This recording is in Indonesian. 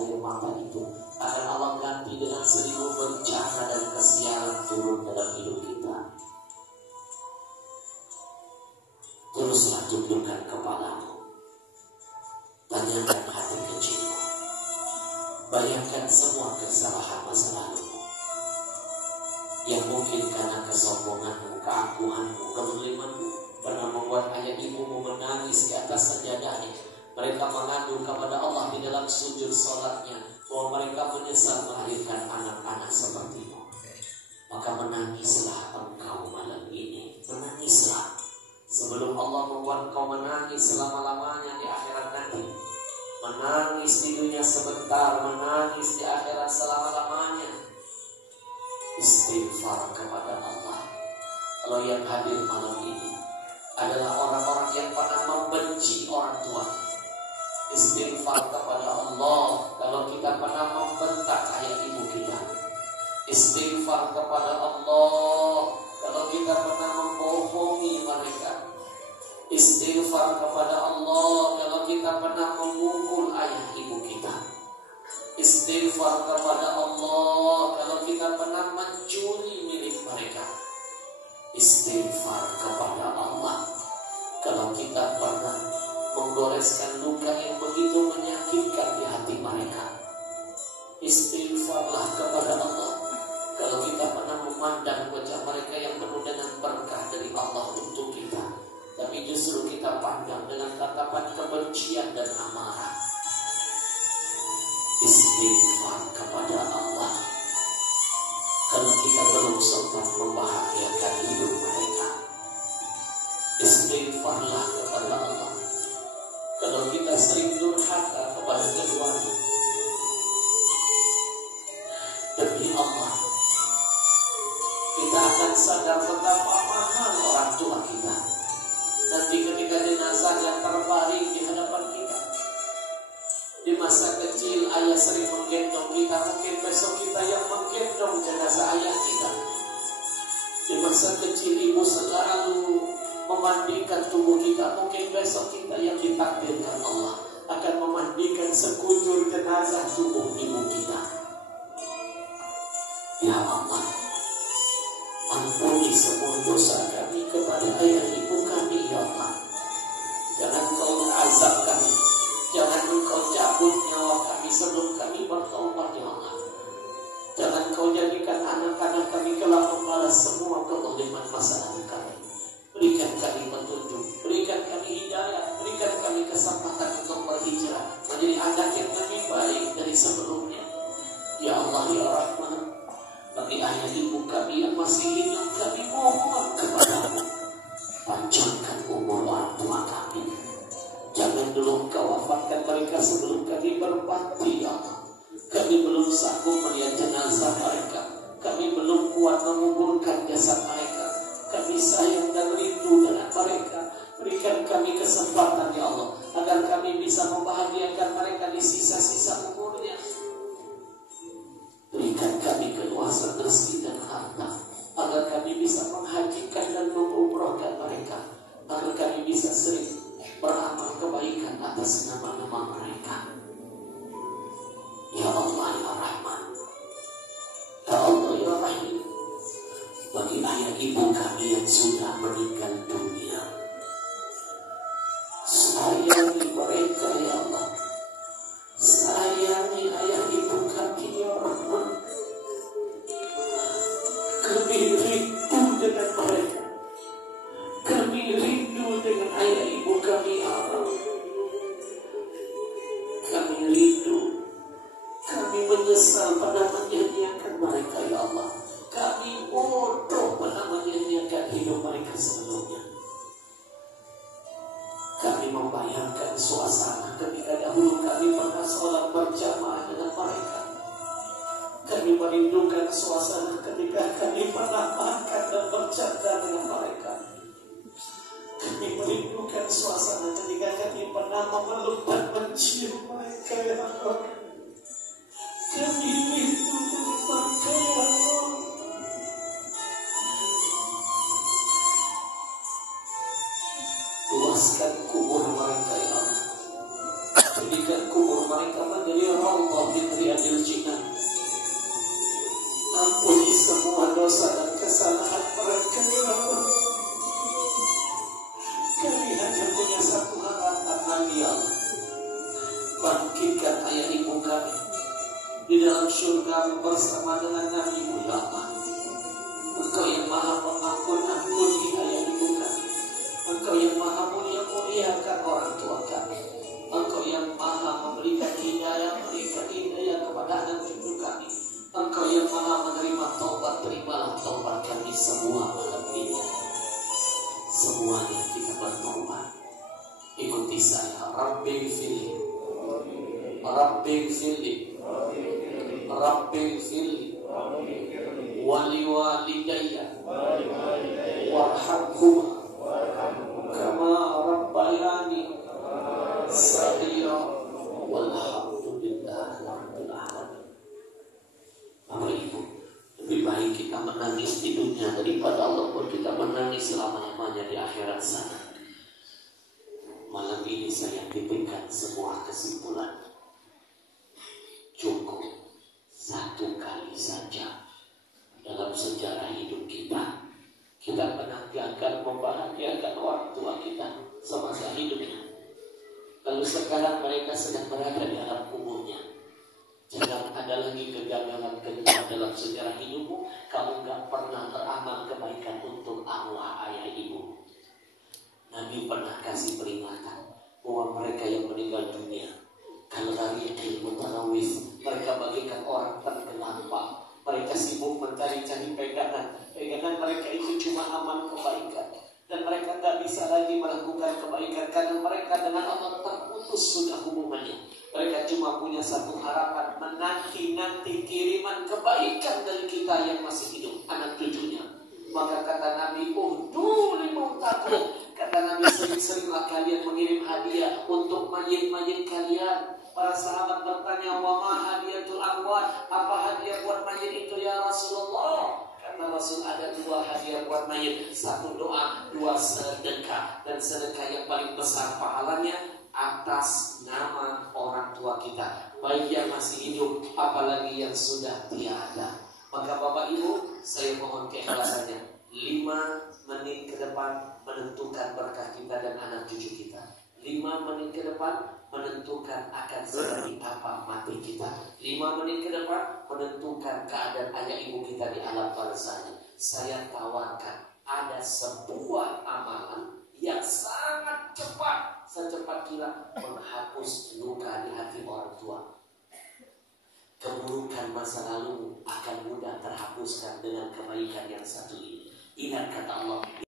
air mata itu akan Allah ganti dengan 1000 bencana dan kesialan turun dalam hidup kita. Teruslah tundukkan kepalamu, tanyakan hati kecilmu, bayangkan semua kesalahan masa lalumu yang mungkin karena kesombonganmu, keangkuhanmu, kezalimanmu pernah membuat ayah ibumu menangis di atas sajadahnya. Mereka mengadu kepada Allah di dalam sujud salatnya bahwa mereka menyesal melahirkan anak-anak sepertimu. Maka menangislah engkau malam ini, menangislah sebelum Allah membuat engkau menangis selama-lamanya di akhirat nanti. Menangis di dunia sebentar, menangis di akhirat selama-lamanya. Istighfar kepada Allah. Kalau yang hadir malam ini adalah orang-orang yang pernah membenci orang tua, istighfar kepada Allah. Kalau kita pernah membentak ayah ibu kita, istighfar kepada Allah. Kalau kita pernah membohongi mereka, istighfar kepada Allah. Kalau kita pernah memukul ayah ibu kita, istighfar kepada Allah. Kalau kita pernah mencuri milik mereka, istighfar kepada Allah. Kalau kita pernah menggoreskan luka yang begitu menyakitkan di hati mereka, istighfarlah kepada Allah. Kalau kita pernah memandang wajah mereka yang penuh dengan berkah dari Allah untuk kita, tapi justru kita pandang dengan tatapan kebencian dan amarah, istighfar kepada Allah. Kalau kita belum sempat membahagiakan hidup mereka, istighfarlah kepada Allah. Kalau kita sering durhaka kepada keduanya, demi Allah kita akan sadar betapa mahal orang tua kita. Nanti ketika jenazahnya terbaring di hadapan kita, di masa kecil ayah sering menggendong kita, mungkin besok kita yang menggendong jenazah ayah kita. Di masa kecil ibu selalu memandikan tubuh kita, mungkin besok kita yang ditakdirkan Allah akan memandikan sekujur jenazah tubuh ibu kita. Ya Allah, ampuni semua dosa kami kepada ayah ibu kami, ya Allah. Jangan kau azab kami, jangan engkau cabut nyawa kami sebelum kami bertaubat, ya Allah. Jangan kau jadikan anak-anak kami kelak membalas semua kezaliman masa lalu kami. Berikan kami petunjuk, berikan kami hidayah, berikan kami kesempatan untuk berhijrah menjadi anak yang lebih baik dari sebelumnya. Ya Allah, ya Rahman, bagi ayah ibu kami yang masih hidup, kami mohon kepadamu, panjangkan umur orang tua kami. Jangan dulu engkau wafatkan mereka sebelum kami berbakti, ya Allah. Kami belum sanggup melihat jenazah mereka, kami belum kuat menguburkan jasad mereka. Kami sayang dan rindu dengan mereka. Berikan kami kesempatan, ya Allah, agar kami bisa membahagiakan mereka di sisa-sisa umurnya. Berikan kami keluasan rezeki dan harta, agar kami bisa menghajikan dan mengumrohkan mereka, agar kami bisa sering beramal kebaikan atas nama-nama mereka. Ya Allah, ya Rahman, ya Allah, ya Rahim, bagi ayah ibu kami yang sudah meninggal dunia, sayangi mereka, ya Allah. Sayangi ayah ibu kami, ya Rahman. Kami rindu dengan mereka, kami rindu dengan ayah ibu kami, ya Allah. Kami rindu, kami menyesal pada menyanyiakan mereka, ya Allah. Kami bodoh pernah menyanyiakan hidup mereka sebelumnya. Kami membayangkan suasana ketika dahulu kami pernah sholat berjamaah dengan mereka. Kami merindukan suasana ketika kami pernah makan dan bercanda dengan mereka. Kami merindukan suasana ketika kami pernah memeluk dan mencium mereka, ya Allah. Kami rindu dengan mereka, ya Allah. Luaskan kubur mereka, ya Allah. Jadikan kubur mereka menjadi raudhah ayah ibu kami di dalam surga bersama dengan Nabi-Mu ya Allah. Engkau yang maha pengampun, ampuni ayah ibu kami. Engkau yang maha muliakan orang tua kami. Engkau yang maha memberikan hidayah kepada anak cucu kami. Engkau yang maha menerima taubat, terimalah taubat kami semua malam ini. Semuanya kita bertaubat. Ikuti saya. Rabbil fili, Rabbil fili, Rabbil fili, wali walidayya, warhamhuma kama rabbayani saghira, walhamdulillahi rabbil alamin. Bapak Ibu, lebih baik kita menangis di dunia daripada Allah buat kita menangis selama-lamanya di akhirat sana. Malam ini saya titipkan sebuah kesimpulan. Cukup satu kali saja dalam sejarah hidup kita menantikan membahagiakan orang tua kita semasa hidupnya. Lalu sekarang mereka sedang berada di alam kuburnya. Jangan ada lagi kegagalan kedua dalam sejarah hidupmu. Kamu gak pernah beramal kebaikan untuk Allah ayah ibu. Nabi pernah kasih peringatan bahwa mereka yang meninggal dunia, kalau hari ilmu tarawih, mereka bagikan orang tenggelam. Mereka sibuk mencari-cari pegangan mereka itu cuma amal kebaikan. Dan mereka tak bisa lagi melakukan kebaikan karena mereka dengan Allah terputus sudah hubungannya. Mereka cuma punya satu harapan, menanti kiriman kebaikan dari kita yang masih hidup, anak cucunya. Maka kata Nabi, dulu mautaku. Kata Nabi, sering-seringlah kalian mengirim hadiah untuk mayit-mayit kalian. Para sahabat bertanya, wa ma hadiyatul amwat? Apa hadiah buat mayit itu ya Rasulullah? Kata Rasul, ada dua hadiah buat mayit. Satu doa, dua sedekah. Dan sedekah yang paling besar pahalanya atas nama orang tua kita, baik yang masih hidup apalagi yang sudah tiada. Maka Bapak Ibu, saya mohon keikhlasannya. 5 menit ke depan menentukan berkah kita dan anak cucu kita. 5 menit ke depan menentukan akan seperti apa mati kita. 5 menit ke depan menentukan keadaan ayah ibu kita di alam barzahnya. Saya tawarkan ada sebuah amalan yang sangat cepat, secepat kilat menghapus luka di hati orang tua. Keburukan masa lalu akan mudah terhapuskan dengan kebaikan yang satu ini. Ingat kata Allah.